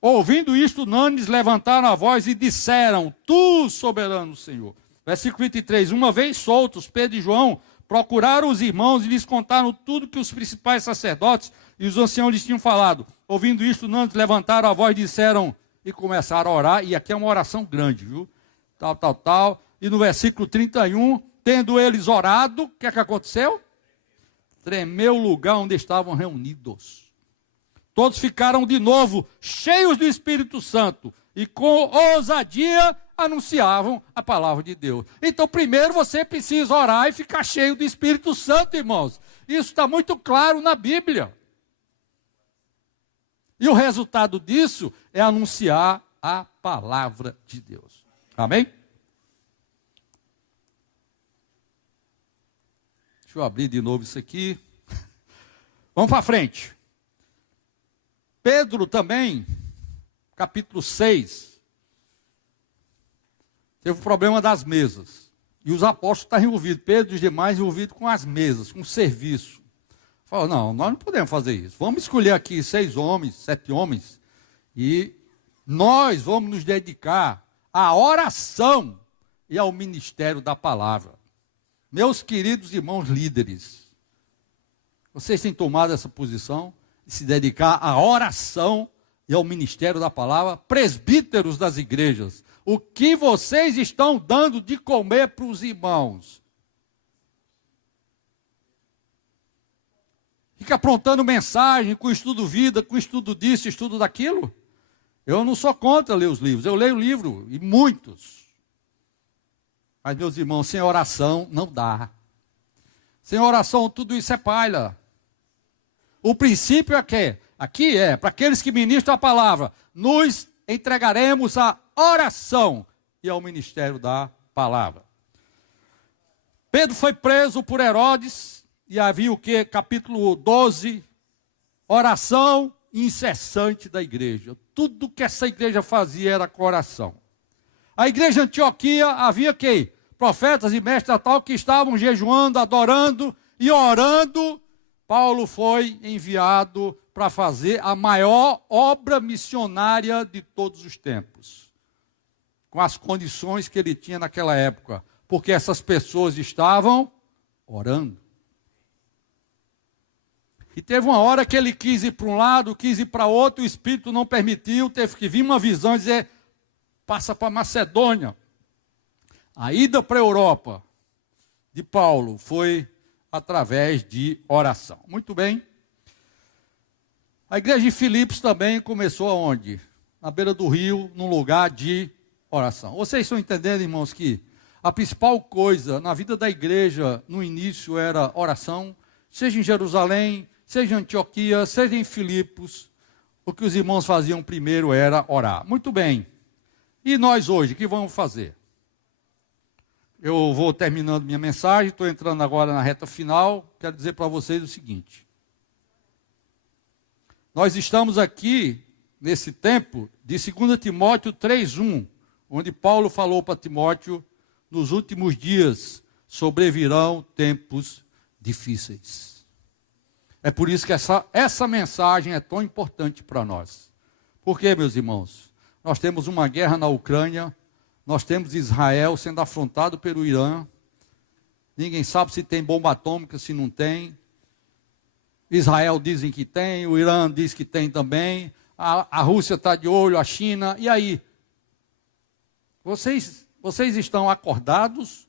Ouvindo isto, unânimes levantaram a voz e disseram: Tu, soberano Senhor. Versículo 23. Uma vez soltos, Pedro e João procuraram os irmãos e lhes contaram tudo que os principais sacerdotes e os anciãos lhes tinham falado. Ouvindo isto, unânimes levantaram a voz e disseram, e começaram a orar, e aqui é uma oração grande, viu? Tal. E no versículo 31, tendo eles orado, o que é que aconteceu? Tremeu o lugar onde estavam reunidos. Todos ficaram de novo cheios do Espírito Santo e com ousadia anunciavam a palavra de Deus. Então, primeiro você precisa orar e ficar cheio do Espírito Santo, irmãos. Isso está muito claro na Bíblia. E o resultado disso é anunciar a palavra de Deus. Amém? Deixa eu abrir de novo isso aqui. Vamos para frente. Pedro também, capítulo 6, teve o problema das mesas. E os apóstolos estavam envolvidos, Pedro e os demais envolvidos com as mesas, com o serviço. Falou, não, nós não podemos fazer isso. Vamos escolher aqui 6 homens, 7 homens, e nós vamos nos dedicar à oração e ao ministério da palavra. Meus queridos irmãos líderes, vocês têm tomado essa posição de se dedicar à oração e ao ministério da palavra? Presbíteros das igrejas, o que vocês estão dando de comer para os irmãos? Fica aprontando mensagem com estudo vida, com estudo disso, estudo daquilo? Eu não sou contra ler os livros, eu leio livro, e muitos. Mas, meus irmãos, sem oração não dá. Sem oração tudo isso é palha. O princípio é que, aqui é, para aqueles que ministram a palavra, nos entregaremos à oração e ao ministério da palavra. Pedro foi preso por Herodes, e havia o que? Capítulo 12, oração incessante da igreja. Tudo que essa igreja fazia era com oração. A igreja de Antioquia havia que? Profetas e mestres tal que estavam jejuando, adorando e orando. Paulo foi enviado para fazer a maior obra missionária de todos os tempos, com as condições que ele tinha naquela época, porque essas pessoas estavam orando. E teve uma hora que ele quis ir para um lado, quis ir para outro, o Espírito não permitiu, teve que vir uma visão e dizer, passa para Macedônia. A ida para a Europa de Paulo foi através de oração. Muito bem. A igreja de Filipos também começou aonde? Na beira do rio, num lugar de oração. Vocês estão entendendo, irmãos, que a principal coisa na vida da igreja no início era oração, seja em Jerusalém, seja em Antioquia, seja em Filipos, o que os irmãos faziam primeiro era orar. Muito bem. E nós hoje, o que vamos fazer? Eu vou terminando minha mensagem, estou entrando agora na reta final, quero dizer para vocês o seguinte. Nós estamos aqui, nesse tempo, de 2 Timóteo 3:1, onde Paulo falou para Timóteo, nos últimos dias sobrevirão tempos difíceis. É por isso que essa mensagem é tão importante para nós. Por quê, meus irmãos? Nós temos uma guerra na Ucrânia, nós temos Israel sendo afrontado pelo Irã, ninguém sabe se tem bomba atômica, se não tem. Israel dizem que tem, o Irã diz que tem também, a Rússia está de olho, a China, e aí? Vocês estão acordados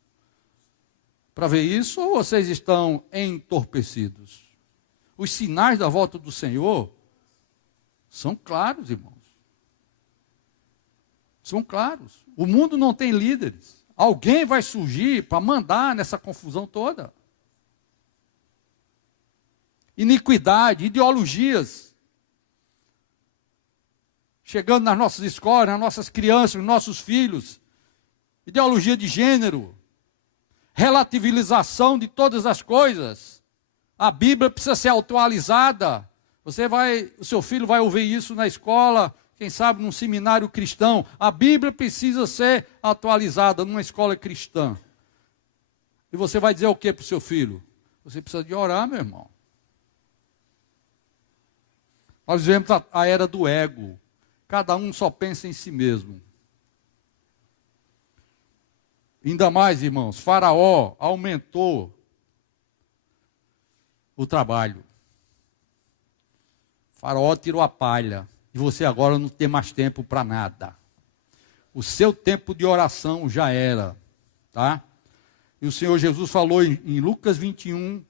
para ver isso, ou vocês estão entorpecidos? Os sinais da volta do Senhor são claros, irmãos. São claros. O mundo não tem líderes. Alguém vai surgir para mandar nessa confusão toda. Iniquidade, ideologias. Chegando nas nossas escolas, nas nossas crianças, nos nossos filhos. Ideologia de gênero. Relativização de todas as coisas. A Bíblia precisa ser atualizada. O seu filho vai ouvir isso na escola, quem sabe num seminário cristão. A Bíblia precisa ser atualizada numa escola cristã. E você vai dizer o que para o seu filho? Você precisa de orar, meu irmão. Nós vivemos a era do ego. Cada um só pensa em si mesmo. Ainda mais, irmãos, Faraó aumentou o trabalho. Faraó tirou a palha. E você agora não tem mais tempo para nada. O seu tempo de oração já era. Tá? E o Senhor Jesus falou em Lucas 21,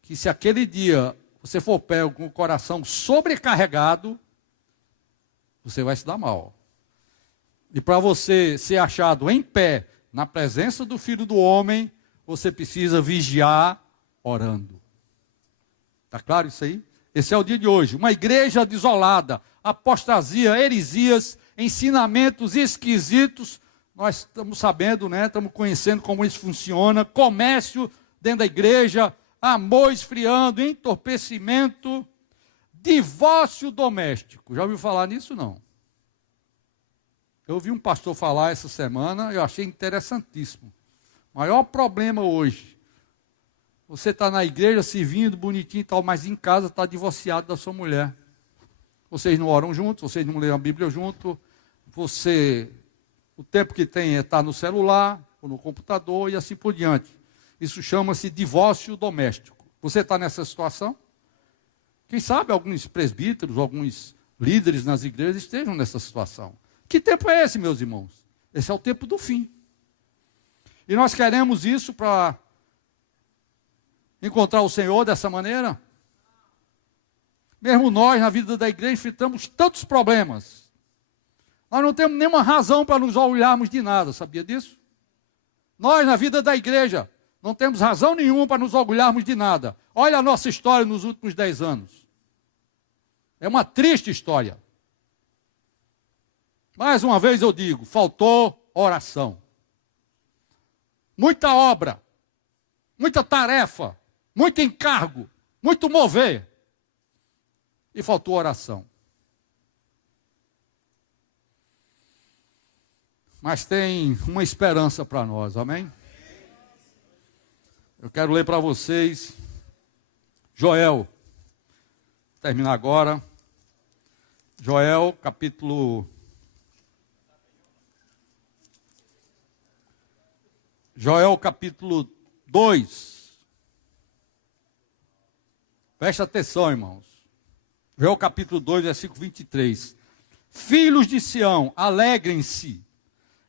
que se aquele dia você for pego com o coração sobrecarregado, você vai se dar mal. E para você ser achado em pé, na presença do Filho do Homem, você precisa vigiar orando. Está claro isso aí? Esse é o dia de hoje. Uma igreja desolada, apostasia, heresias, ensinamentos esquisitos. Nós estamos sabendo, né? Estamos conhecendo como isso funciona. Comércio dentro da igreja, amor esfriando, entorpecimento, divórcio doméstico. Já ouviu falar nisso? Não. Eu ouvi um pastor falar essa semana, eu achei interessantíssimo. O maior problema hoje, você está na igreja servindo, bonitinho e tal, mas em casa está divorciado da sua mulher. Vocês não oram juntos, vocês não leem a Bíblia junto, o tempo que tem é estar no celular, ou no computador e assim por diante. Isso chama-se divórcio doméstico. Você está nessa situação? Quem sabe alguns presbíteros, alguns líderes nas igrejas estejam nessa situação. Que tempo é esse, meus irmãos? Esse é o tempo do fim. E nós queremos isso para encontrar o Senhor dessa maneira? Mesmo nós, na vida da igreja, enfrentamos tantos problemas. Nós não temos nenhuma razão para nos orgulharmos de nada, sabia disso? Nós, na vida da igreja, não temos razão nenhuma para nos orgulharmos de nada. Olha a nossa história nos últimos 10 anos. É uma triste história. Mais uma vez eu digo, faltou oração. Muita obra, muita tarefa, muito encargo, muito mover. E faltou oração. Mas tem uma esperança para nós, amém? Eu quero ler para vocês Joel. Vou terminar agora. Joel, capítulo 2. Presta atenção, irmãos. Joel capítulo 2, versículo 23. Filhos de Sião, alegrem-se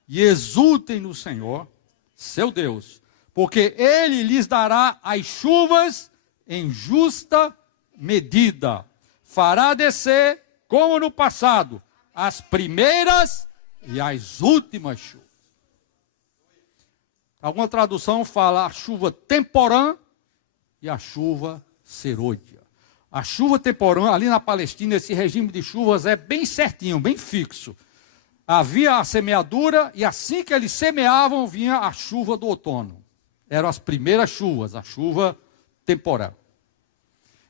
e exultem no Senhor, seu Deus, porque Ele lhes dará as chuvas em justa medida. Fará descer, como no passado, as primeiras e as últimas chuvas. Alguma tradução fala a chuva temporã e a chuva serôdia. A chuva temporã, ali na Palestina, esse regime de chuvas é bem certinho, bem fixo. Havia a semeadura e assim que eles semeavam, vinha a chuva do outono. Eram as primeiras chuvas, a chuva temporã.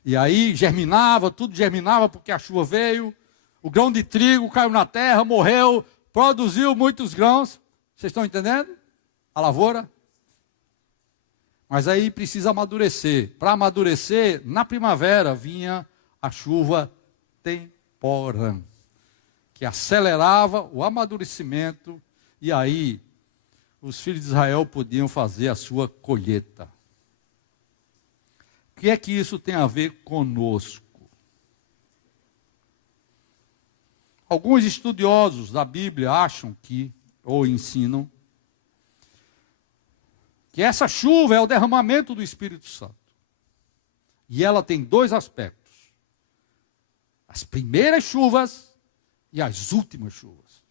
E aí germinava, tudo germinava porque a chuva veio, o grão de trigo caiu na terra, morreu, produziu muitos grãos. Vocês estão entendendo? A lavoura. Mas aí precisa amadurecer. Para amadurecer, na primavera vinha a chuva temporã, que acelerava o amadurecimento, e aí os filhos de Israel podiam fazer a sua colheita. O que é que isso tem a ver conosco? Alguns estudiosos da Bíblia acham que, ou ensinam, que essa chuva é o derramamento do Espírito Santo. E ela tem 2 aspectos. As primeiras chuvas e as últimas chuvas.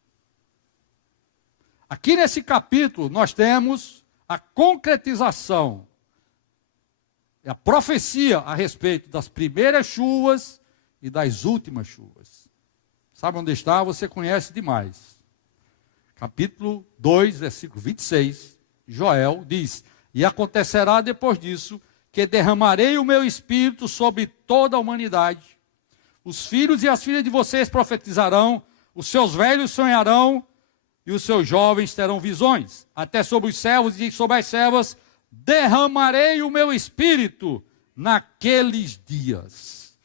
Aqui nesse capítulo nós temos a concretização, a profecia a respeito das primeiras chuvas e das últimas chuvas. Sabe onde está? Você conhece demais. Capítulo 2, versículo 26, Joel diz: e acontecerá depois disso, que derramarei o meu espírito sobre toda a humanidade. Os filhos e as filhas de vocês profetizarão, os seus velhos sonharão, e os seus jovens terão visões. Até sobre os servos e sobre as servas derramarei o meu espírito naqueles dias.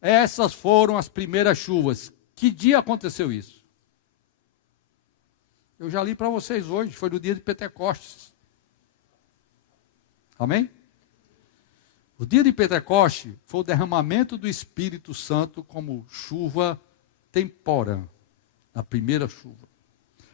Essas foram as primeiras chuvas. Que dia aconteceu isso? Eu já li para vocês hoje, foi no dia de Pentecostes. Amém? O dia de Pentecostes foi o derramamento do Espírito Santo como chuva temporã, a primeira chuva.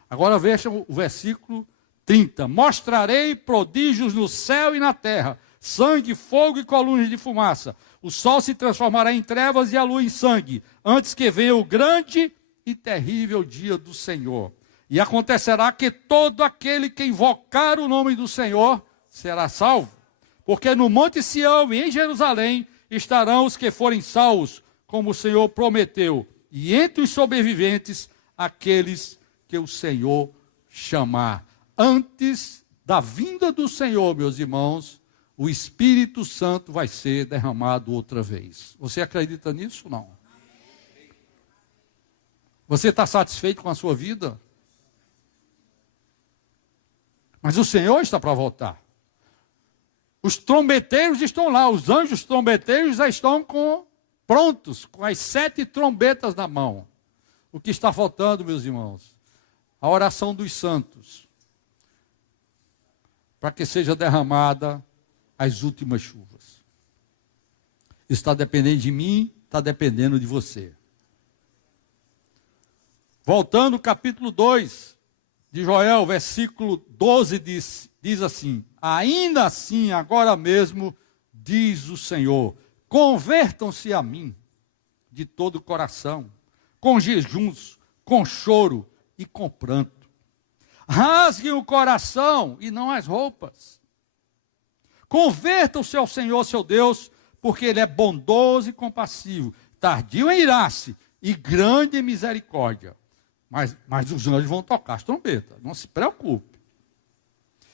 Agora vejam o versículo 30. Mostrarei prodígios no céu e na terra, sangue, fogo e colunas de fumaça. O sol se transformará em trevas e a lua em sangue, antes que venha o grande e terrível dia do Senhor. E acontecerá que todo aquele que invocar o nome do Senhor será salvo. Porque no Monte Sião e em Jerusalém estarão os que forem salvos, como o Senhor prometeu, e entre os sobreviventes, aqueles que o Senhor chamar. Antes da vinda do Senhor, meus irmãos, o Espírito Santo vai ser derramado outra vez. Você acredita nisso ou não? Você está satisfeito com a sua vida? Mas o Senhor está para voltar. Os trombeteiros estão lá, os anjos trombeteiros já estão prontos, com as 7 trombetas na mão. O que está faltando, meus irmãos? A oração dos santos, para que seja derramada as últimas chuvas. Está dependendo de mim, está dependendo de você. Voltando ao capítulo 2 de Joel, versículo 12, diz assim: ainda assim, agora mesmo, diz o Senhor, convertam-se a mim de todo o coração, com jejuns, com choro e com pranto. Rasguem o coração e não as roupas. Convertam-se ao Senhor, seu Deus, porque Ele é bondoso e compassivo, tardio em irar-se e grande em misericórdia. Mas os anjos vão tocar as trombetas, não se preocupe.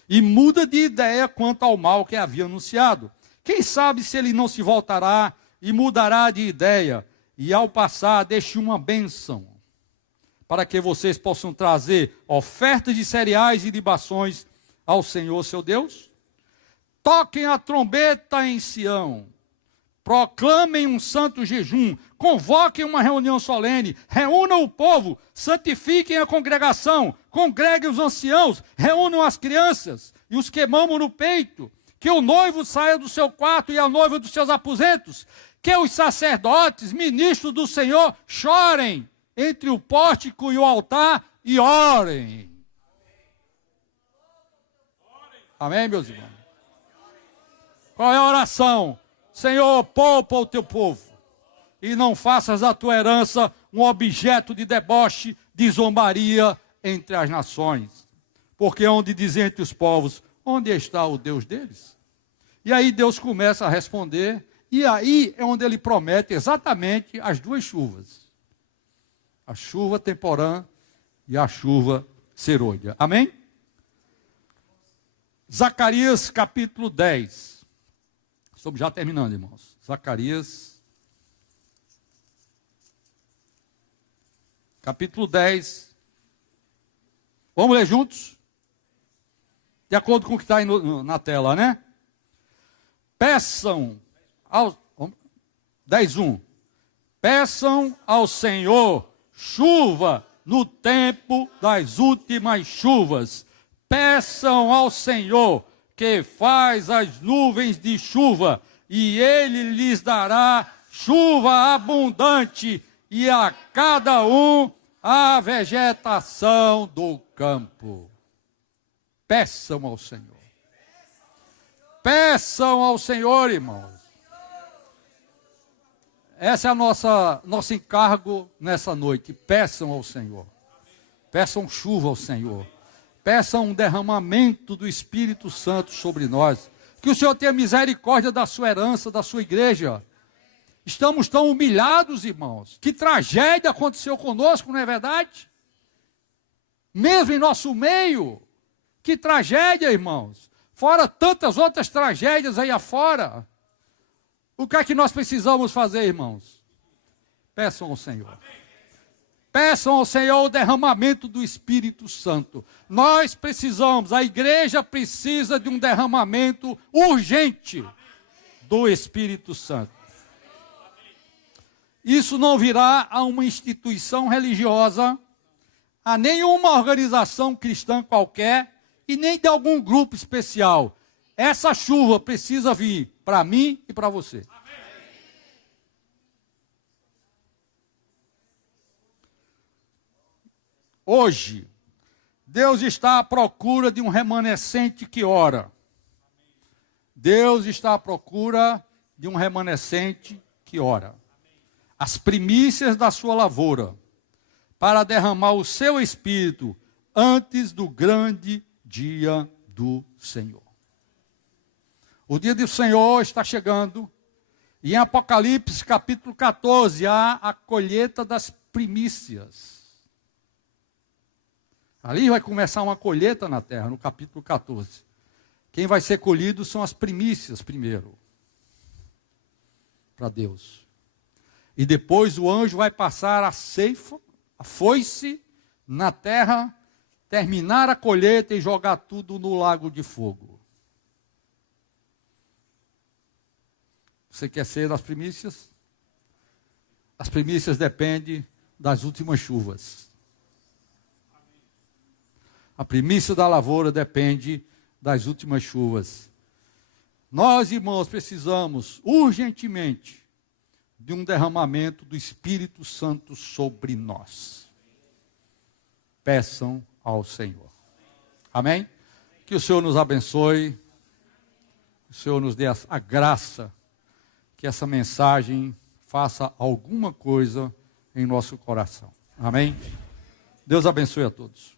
E muda de ideia quanto ao mal que havia anunciado. Quem sabe se ele não se voltará e mudará de ideia, e ao passar deixe uma bênção, para que vocês possam trazer ofertas de cereais e libações ao Senhor, seu Deus? Toquem a trombeta em Sião, proclamem um santo jejum, convoquem uma reunião solene, reúnam o povo, santifiquem a congregação, congreguem os anciãos, reúnam as crianças e os que mamam no peito, que o noivo saia do seu quarto e a noiva dos seus aposentos, que os sacerdotes, ministros do Senhor, chorem entre o pórtico e o altar e orem. Amém, meus irmãos? Qual é a oração? Senhor, poupa o teu povo e não faças da tua herança um objeto de deboche, de zombaria entre as nações. Porque onde dizem entre os povos, onde está o Deus deles? E aí Deus começa a responder, e aí é onde ele promete exatamente as 2 chuvas. A chuva temporã e a chuva serôdia. Amém? Zacarias capítulo 10. Estamos já terminando, irmãos. Zacarias, capítulo 10. Vamos ler juntos? De acordo com o que está aí na tela, né? Peçam ao... 10:1. Peçam ao Senhor chuva no tempo das últimas chuvas. Peçam ao Senhor que faz as nuvens de chuva, e Ele lhes dará chuva abundante, e a cada um a vegetação do campo. Peçam ao Senhor. Peçam ao Senhor, irmãos. Esse é nosso encargo nessa noite. Peçam ao Senhor. Peçam chuva ao Senhor. Peçam um derramamento do Espírito Santo sobre nós. Que o Senhor tenha misericórdia da sua herança, da sua igreja. Estamos tão humilhados, irmãos. Que tragédia aconteceu conosco, não é verdade? Mesmo em nosso meio. Que tragédia, irmãos. Fora tantas outras tragédias aí afora. O que é que nós precisamos fazer, irmãos? Peçam ao Senhor. Peçam ao Senhor o derramamento do Espírito Santo. Nós precisamos, a igreja precisa de um derramamento urgente do Espírito Santo. Isso não virá a uma instituição religiosa, a nenhuma organização cristã qualquer e nem de algum grupo especial. Essa chuva precisa vir para mim e para você. Hoje, Deus está à procura de um remanescente que ora. Deus está à procura de um remanescente que ora. As primícias da sua lavoura, para derramar o seu espírito antes do grande dia do Senhor. O dia do Senhor está chegando E em Apocalipse, capítulo 14, há a colheita das primícias. Ali vai começar uma colheita na terra, no capítulo 14. Quem vai ser colhido são as primícias primeiro, para Deus. E depois o anjo vai passar a ceifa, a foice, na terra, terminar a colheita e jogar tudo no lago de fogo. Você quer ser das primícias? As primícias dependem das últimas chuvas. A primícia da lavoura depende das últimas chuvas. Nós, irmãos, precisamos urgentemente de um derramamento do Espírito Santo sobre nós. Peçam ao Senhor. Amém? Que o Senhor nos abençoe, que o Senhor nos dê a graça, que essa mensagem faça alguma coisa em nosso coração. Amém? Deus abençoe a todos.